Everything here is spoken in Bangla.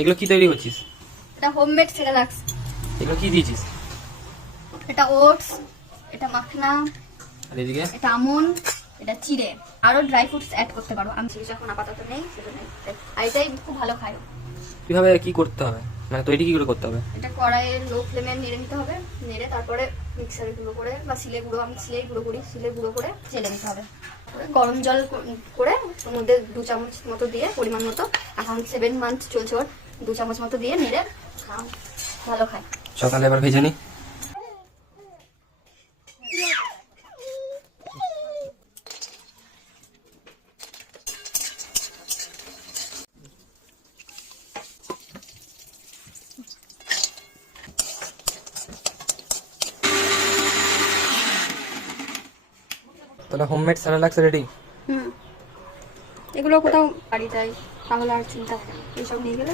এগুলো কি তৈরি করছিস? এটা হোমমেড সেরেলাক্স। এগুলো কি দিয়েছিস? এটা ওটস, এটা মাখনা, আর এদিকে এটা আমন্ড, এটা চিড়ে, আরো ড্রাই ফ্রুটস অ্যাড করতে পারো। আমি চিড়ে এখন আপাতত নেই, সেজন্য আর এটাই খুব ভালো খায়। কিভাবে কি করতে হবে, মানে তৈরি কি করে করতে হবে? এটা কড়াইয়ে লো ফ্লেমে নেড়ে নিতে হবে, নেড়ে তারপরে মিক্সারে গুঁড়ো করে বা শিলে গুঁড়ো, আমি শিলেই গুঁড়ো করি, শিলে গুঁড়ো করে চেলে নিতে হবে। গরম জল করে ওর মধ্যে 2 চামচ মতো দিয়ে, পরিমাণ মতো, এখন 7 মান্থ চলছে ওর, 2 চামচ মতো দিয়ে নেড়ে খাও, ভালো খায়। সকালে এবার ভেজে নি। তাহলে হোমমেড সেরেলাক্স রেডি। এগুলো কোথাও বাড়ি যায় তাহলে আর চিন্তা, এইসব নিয়ে গেলে